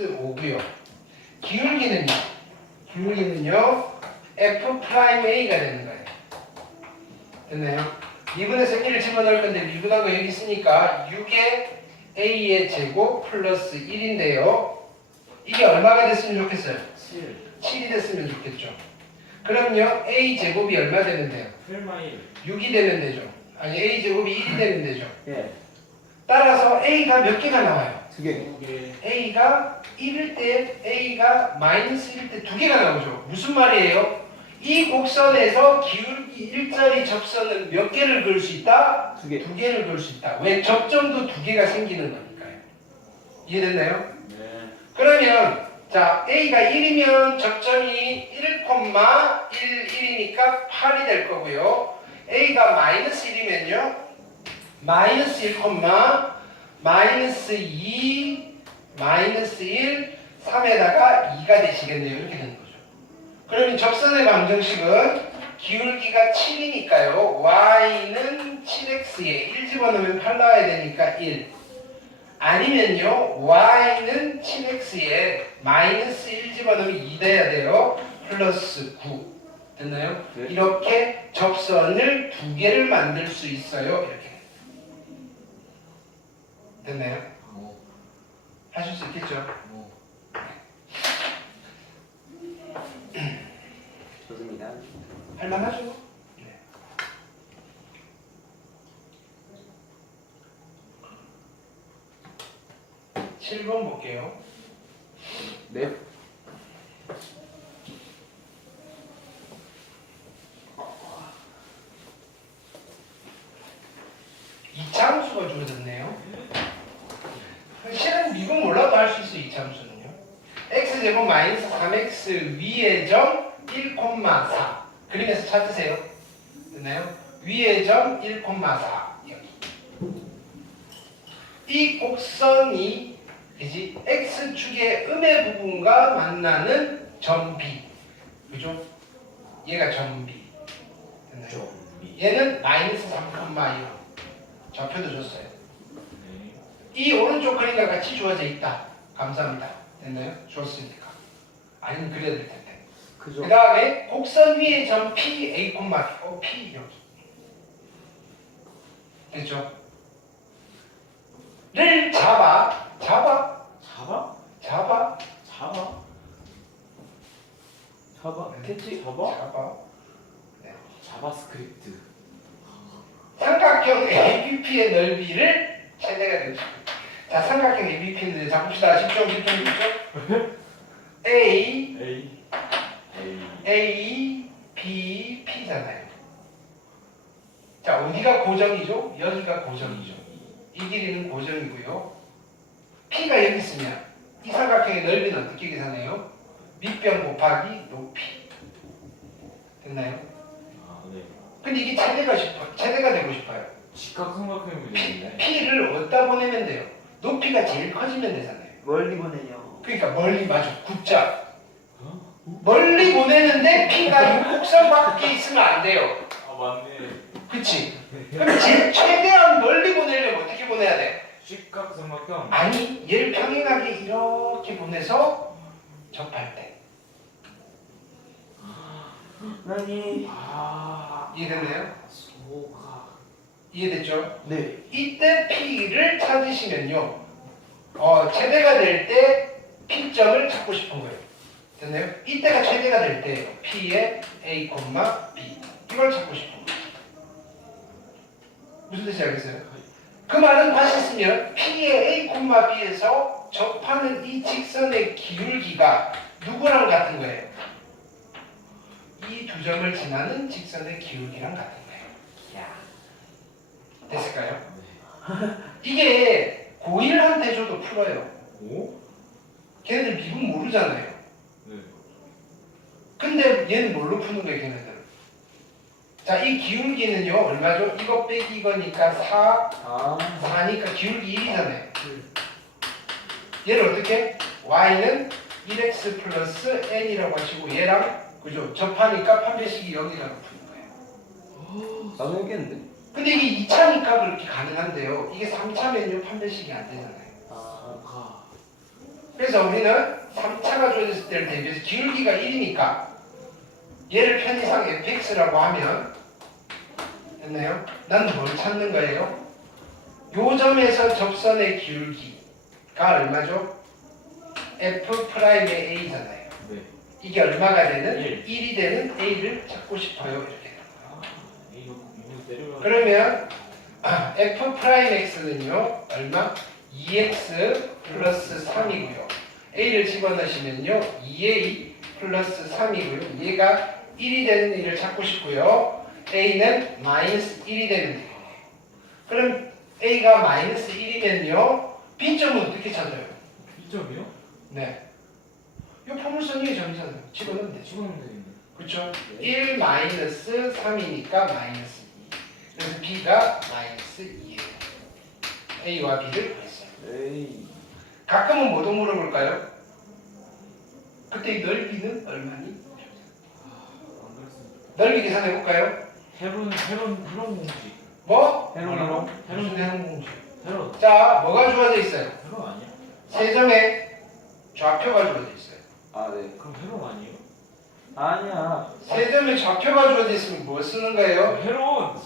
플러스 5고요. 기울기는요. 기울기는요. f 프라임 a가 되는 거예요. 됐나요? 미분에서 1을 집어넣을 건데 미분한 거 여기 있으니까 6의 a의 제곱 플러스 1인데요. 이게 얼마가 됐으면 좋겠어요? 7 7이 됐으면 좋겠죠. 그럼요. a 제곱이 얼마? 8마일 6이 되면 되죠. 아니 a 제곱이 1이 되면 되죠. 예. 따라서 a가 몇 개가 나와요? 두 개. 2개 a가 1일 때 a가 마이너스 1일 때 두 개가 나오죠. 무슨 말이에요? 이 곡선에서 기울기 일자리 접선은 몇 개를 그을 수 있다? 두 개. 두 개를 그을 수 있다. 왜? 접점도 두 개가 생기는 거니까요. 이해됐나요? 네 그러면 자 A가 1이면 접점이 1, 1, 1이니까 8이 될 거고요. A가 마이너스 1이면요. 마이너스 1, 마이너스 2, 마이너스 1, 3에다가 2가 되시겠네요. 이렇게 되는 거죠. 그러면 접선의 방정식은 기울기가 7이니까요. y는 7x에 1 집어넣으면 8 나와야 되니까 1. 아니면요 y는 7x에 마이너스 1 집어넣으면 2 돼야 돼요 플러스 9 됐나요? 네. 이렇게 접선을 두 개를 만들 수 있어요 됐나요? 오, 하실 수 있겠죠? 오. 좋습니다. 할만하죠? 네. 칠 번 볼게요 네. 이차함수가 줄어들네요. 미분 몰라도 할 수 있어 요 이차함수는요. x제곱 마이너스 3x 위의 점 1,4 그림에서 찾으세요. 됐나요? 위의 점 1,4 여기. 이 곡선이 그지 x축의 음의 부분과 만나는 점 B 그죠? 얘가 점 B 됐나요? 얘는 마이너스 3,1 좌표도 줬어요. 네이 오른쪽 그림과 같이 주어져 있다. 감사합니다. 됐나요? 좋습니까? 아니면 그려야 될 텐데. 그죠. 그 다음에 곡선 위에 점 P, A, 어, P 여기. 됐죠? 를 잡아, 잡아, 잡아? 잡아, 잡아? 잡아. 캐치. 잡아? 잡아. 자바스크립트 삼각형 ABP의 넓이를 최대가 되죠. 자, 삼각형 ABP인데 자 봅시다. 집중, 집중, 집중. A, A A A, B, P잖아요. 자, 어디가 고정이죠? 여기가 고정이죠. 이 길이는 고정이고요. P가 여기 있으면 이 삼각형의 넓이는 어떻게 계산해요? 밑변 곱하기 높이. 됐나요? 아 네 근데 이게 최대가 싶어, 최대가 되고 싶어요. 직각 삼각형이 P, 되겠네 P를 어디다 보내면 돼요? 높이가 제일 커지면 되잖아요. 멀리 보내요. 그러니까 멀리 맞아, 굽자. 어? 멀리 보내는데 P가 6곡선 밖에 있으면 안 돼요. 아 맞네 그치? 그럼 제일 최대한 멀리 보내려면 어떻게 보내야 돼? 직각삼각형 아니, 얘를 평행하게 이렇게 보내서 접할 때. 아니. 아 이해됐나요? 소가 이해됐죠? 네. 이때 P를 찾으시면요. 어, 최대가 될 때 P점을 찾고 싶은 거예요. 됐나요? 이때가 최대가 될 때예요. P의 A, B. 이걸 찾고 싶은 거예요. 무슨 뜻인지 알겠어요? 그 말은 다시 쓰면 P의 A, B에서 접하는 이 직선의 기울기가 누구랑 같은 거예요? 이 두 점을 지나는 직선의 기울기랑 같은 거예요. 야. 됐을까요? 네. 이게 고1한테 줘도 풀어요. 오? 걔네들 미분 모르잖아요. 네 근데 얘는 뭘로 푸는 거예요, 걔네들은? 자, 이 기울기는요, 얼마죠? 이거 빼기 이거니까 4, 아. 4니까 기울기 1이잖아요. 얘를 어떻게? y는 1x 플러스 n이라고 하시고 얘랑 그죠? 접하니까 판별식이 0이라고 푸는 거예요. 나도 했겠는데. 근데 이게 2차니까 그렇게 가능한데요. 이게 3차면요 판별식이 안 되잖아요. 아. 그래서 우리는 3차가 주어졌을 때를 대비해서 기울기가 1이니까 얘를 편의상 fx라고 하면 됐나요? 난 뭘 찾는 거예요? 요 점에서 접선의 기울기가 얼마죠? f 프라임의 a잖아요. 네. 이게 얼마가 되는? 일. 1이 되는 a를 찾고 싶어요. 이렇게. 아, 이거 이거 때려요. 그러면 f 프라임 x는요 얼마? 2x 플러스 3이고요. a를 집어넣으시면요 2a 플러스 3이고요. 얘가 1이 되는 일을 찾고 싶고요. a는 마이너스 1이 되는 일이에요. 그럼 a가 마이너스 1이면요 b점은 어떻게 찾아요? 2점이요? 네. 이 포물선 위에 점이잖아요. 집어넣으면 되죠. 찍어놓으면 되겠네. 그렇죠? 1 마이너스 3이니까 마이너스 2. 그래서 b가 마이너스 2예요. a와 b를 구했어요. 에이. 가끔은 뭐도 물어볼까요? 그때 이 넓이는 얼마니? 안 그랬으면. 넓이 계산해 볼까요? 헤론 헤론 헤론 공식. 뭐? 해롱해롱. 무슨 해롱 공식? 헤론 자, 뭐가 주어져 있어요? 헤론 아니야? 세 점에 좌표가 주어져 있어요. 아 네. 그럼 헤론 아니에요? 아니야. 세 점에 좌표가 주어져 있으면 뭐 쓰는 거예요? 헤론.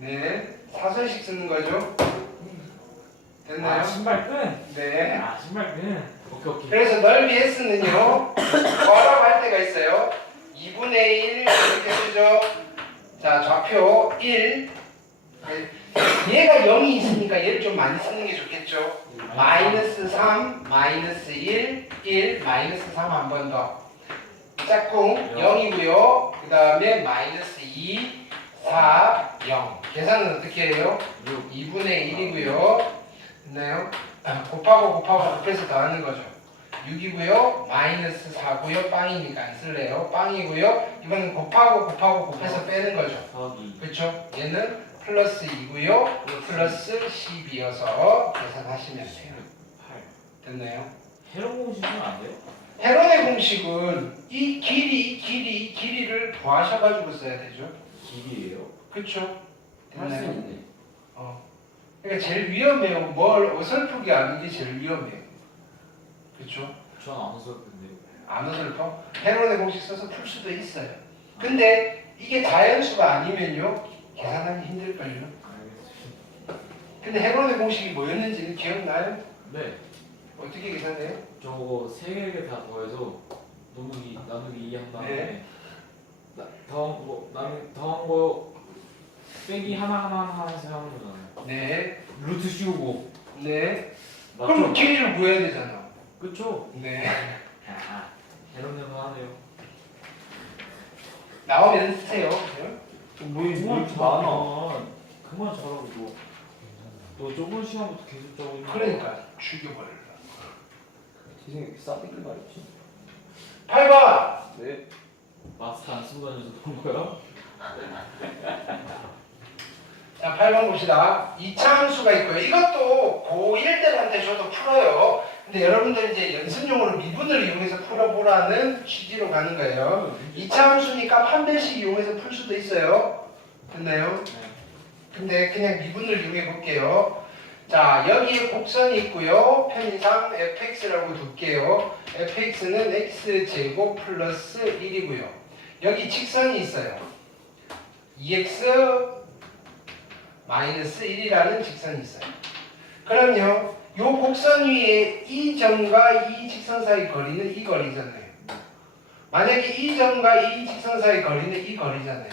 네, 사선식 쓰는 거죠. 아 됐나요? 신발 끈. 네. 아 신발 끈. 오케이 오케이. 그래서 넓이 S는요, 뭐라고 할 때가 있어요? 2분의 1 이렇게 쓰죠. 자, 좌표 1. 얘가 0이 있으니까 얘를 좀 많이 쓰는 게 좋겠죠. 마이너스 3, 마이너스 1, 1, 마이너스 3 한 번 더. 짝꿍 0이고요. 그 다음에 마이너스 2, 4, 0. 계산은 어떻게 해요? 6. 2분의 1이고요. 됐나요? 아, 곱하고 곱하고 곱해서 더하는 거죠. 6이고요. 마이너스 4고요. 빵이니까 안 쓸래요. 빵이고요. 이거는 곱하고 곱하고 곱해서 빼는 거죠. 더하기. 그렇죠? 얘는 플러스 2고요. 플러스 10이어서 계산하시면 돼요. 8. 됐나요? 헤론 공식은 안 돼요? 헤론의 공식은 이 길이, 이 길이, 이 길이를 더하셔가지고 써야 되죠. 길이에요. 그렇죠? 할수 됐나요? 있네. 어. 그러니까 제일 위험해요. 뭘 어설프게 하는 게 제일 위험해요. 그렇죠? 전안 웃었는데. 안 어설퍼? 헤론의 공식 써서 풀 수도 있어요. 근데 이게 자연수가 아니면요 계산하기 힘들걸요. 알겠습니다. 근데 헤론의 공식이 뭐였는지는 기억나요? 네. 어떻게 계산해요? 저거 세 개를 다 더해서 나누기 나누기 2한 다음에 네. 나, 더한 거 나누 더한 거 빼기 하나 하나 하나 해서 하는 거잖아요. 네, 루트 씌우고 네. 맞죠? 그럼 길이를 구해야 되잖아. 그쵸? 네. 아, 이런 거 하네요. 나오면 쓰세요. 그죠? 뭐 이렇게 그만 많아. 그만 잘하고 너. 너 저번 시간부터 계속 저거 있는 거. 그러니까 죽여버릴라. 이렇게 싸대기 말했지. 8번. 네. 마스크 안 쓰고 다녀서 그런 거야? 자, 8번 봅시다. 이차함수가 있고요. 이것도 고1 때한테 저도 풀어요. 근데 여러분들 이제 연습용으로 미분을 이용해서 풀어보라는 취지로 가는 거예요. 이차함수니까 판별식 이용해서 풀 수도 있어요. 됐나요? 네. 근데 그냥 미분을 이용해 볼게요. 자, 여기에 곡선이 있고요. 편의상 fx라고 둘게요. fx는 x제곱 플러스 1이고요. 여기 직선이 있어요. 2x 마이너스 1이라는 직선이 있어요. 그럼요, 요 곡선 위에 이 점과 이 직선 사이 거리는 이 거리잖아요. 만약에 이 점과 이 직선 사이 거리는 이 거리잖아요.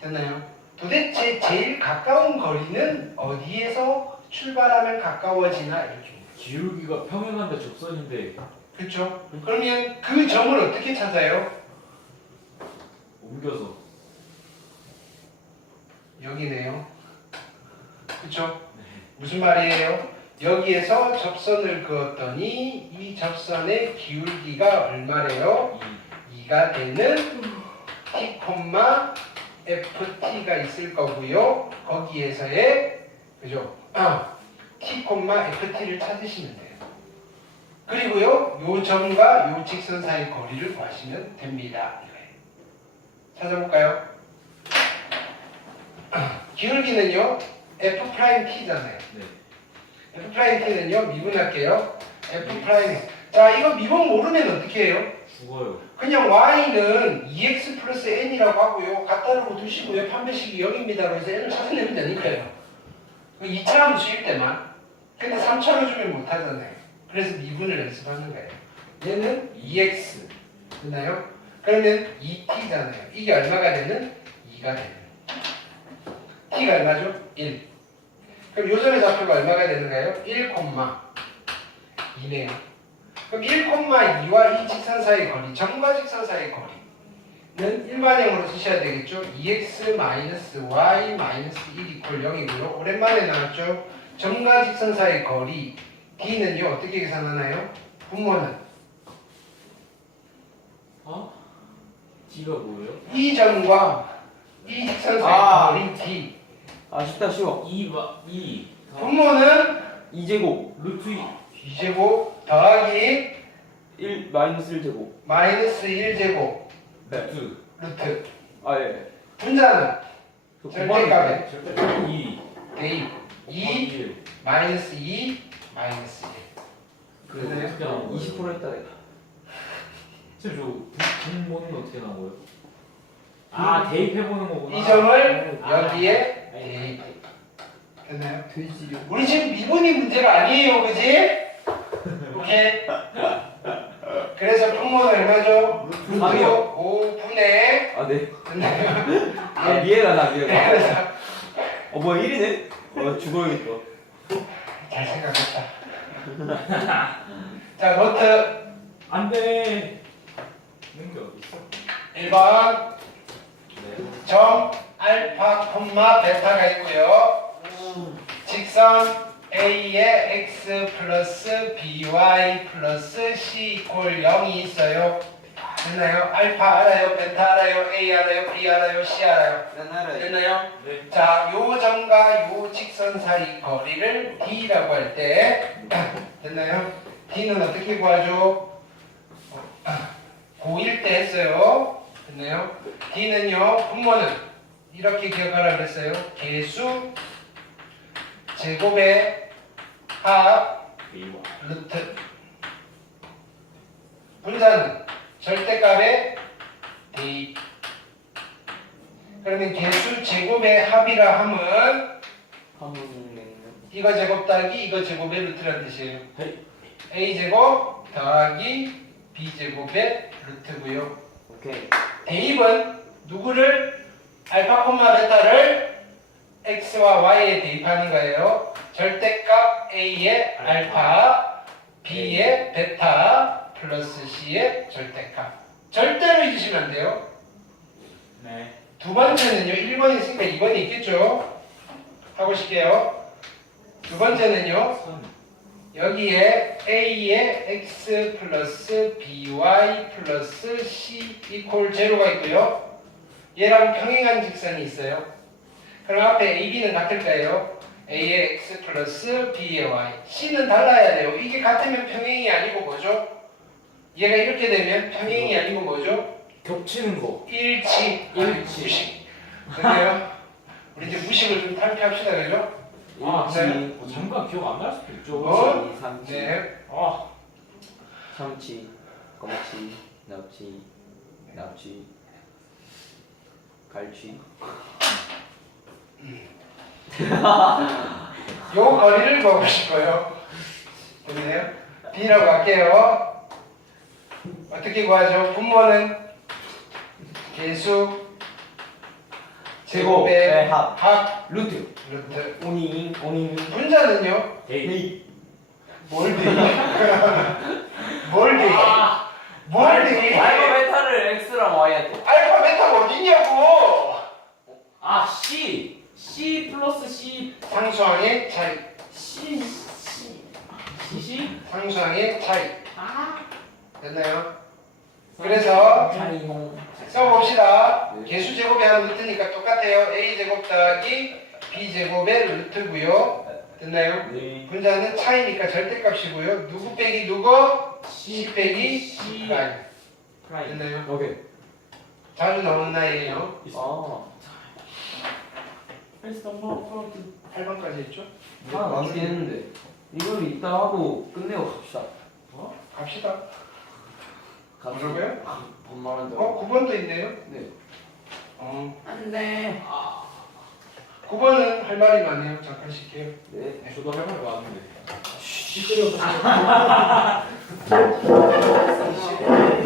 됐나요? 도대체 제일 가까운 거리는 어디에서 출발하면 가까워지나 이렇게. 기울기가 평행한데 접선인데 그렇죠? 그러면 그 점을 어떻게 찾아요? 옮겨서 여기네요. 그렇죠? 네. 무슨 말이에요? 여기에서 접선을 그었더니 이 접선의 기울기가 얼마래요? 이 2가 되는 t, ft가 있을 거고요. 거기에서의 그죠? 아, t, ft를 찾으시면 돼요. 그리고요, 요 점과 요 직선 사이 거리를 구하시면 됩니다. 찾아볼까요? 기울기는요, f 프라임 t잖아요. 네. f 프라임 t는요, 미분할게요. f 프라임. 자, 이거 미분 모르면 어떻게 해요? 죽어요. 그냥 y는 2x 플러스 n이라고 하고요. 갖다 놓고 두시고요. 판별식이 0입니다. 그래서 n을 찾아내면 되니까요. 2차 함수일 때만. 근데 3차로 주면 못 하잖아요. 그래서 미분을 연습하는 거예요. 얘는 2x. 됐나요? 그러면 2t잖아요. 이게 얼마가 되는? 2가 되는. t가 얼마죠? 1. 그럼 요점의 좌표가 얼마가 되는가요? 1, 2네요. 그럼 1,2와 이 직선 사이의 거리, 점과 직선 사이의 거리는 일반형으로 쓰셔야 되겠죠? 2x y 1 이퀄 0이고요. 오랜만에 나왔죠? 점과 직선 사이의 거리 d는요 어떻게 계산하나요? 분모는 어? D가 뭐예요? 이 점과 이 직선 사이의 아. 거리 d 아 쉽다 쉬워. 2, 마, 2. 분모는 2제곱 루트 2. 2제곱 더하기 1 마이너스 1 제곱. 마이너스 1제곱 루트. 루트 아 예. 분자는 그 절대값에 절대 2. 대입 2 1. 마이너스 2 마이너스 1그 나온 거예요? 20% 했다 내가. 선생님 저 분모는 어떻게 나온 거예요? 아 대입해보는 거구나. 이 점을 아, 여기에 아니, 대입 아니, 됐나요? 돼지료. 우리 지금 미분이 문제가 아니에요 그지? 오케이 그래서 분모는 얼마죠? 루트 삼이요. 5분의 아 네. 아 미애가 나 미애가. 그래서 어 뭐야 1이네? 어 죽어야겠다. 잘 생각했다 자 노트 안 돼. 있는 게 어디 있어? 1번 네. 점 알파 콤마 베타가 있고요 직선 A에 x 플러스 by 플러스 c 이퀄 0이 있어요. 됐나요? 알파 알아요? 베타 알아요? A 알아요? B 알아요? C 알아요? 됐나요? 네. 자, 요 점과 요 직선 사이 거리를 D라고 할 때 됐나요? D는 어떻게 구하죠? 고1 때 했어요. 됐나요? D는요, 분모는 이렇게 기억하라 그랬어요. 개수 제곱의 합. 루트 분자는 절대값의 대입 그러면 개수 제곱의 합이라 함은 이거 제곱 더하기 이거 제곱의 루트라는 뜻이에요 a 제곱 더하기 b 제곱의 루트고요 오케이. 대입은 누구를 알파 콤마 베타를 x와 y에 대입하는 거예요. 절대값 a의 알파, b의 베타, 플러스 c의 절대값. 절대로 잊으시면 안 돼요. 네. 두 번째는요. 1번 있으니까 2번이 있겠죠. 하고 싶게요. 두 번째는요. 선. 여기에 a의 x 플러스 by 플러스 c 이퀄 제로가 있고요. 얘랑 평행한 직선이 있어요. 그럼 앞에 a, b는 같을 까요 a의 x 플러스 b의 y. c는 달라야 돼요. 이게 같으면 평행이 아니고 뭐죠? 얘가 이렇게 되면 평행이 아니고 뭐죠? 겹치는 거. 일치, 일치. 무식. 그래요? 우리 이제 무식을 좀 탈피합시다, 그죠? 아, 네. 뭐 잠깐 기억 안 날 수도 있죠. 어? 삼치, 삼치, 네. 아, 참치, 검치, 납치, 납치, 갈치. 요 거리를 보고 싶어요. 됐네요? B라고 할게요. 어떻게 구하죠? 분모는 개수 제곱의 네, 합. 합 루트. 루트 오니 오니. 분자는요? 데이. 뭘 대입? 뭘 대입? 아, 뭘 대입? 알파 베타를 x랑 y한테. 알파 베타가 어딨냐고! 아, C. C 플러스 C. 상수항의 차이 C. C. C. C. 상수항의 차이 아. 됐나요? 그래서. 써봅시다. 네. 개수 제곱이 하나 루트니까 똑같아요. a 제곱 더하기 b 제곱의 루트고요. 됐나요? 네. 분자는 차이니까 절대값이고요. 누구 빼기 누구? c 빼기 C. 프라임. 프라임. 됐나요? 오케이. 자주 나오는 나이에요. 아. Press the button. 8번까지 했죠? 하나 남긴 했는데 이걸 이따 하고 끝내고 갑시다. 갑시다. 갑자기 뭐라고요? 반말한다. 어, 9번도 있네요. 네. 어, 안돼. 9번은 할 말이 많네요. 잠깐 쉴게요. 네. 저도 할말 많은데. 시끄러워서.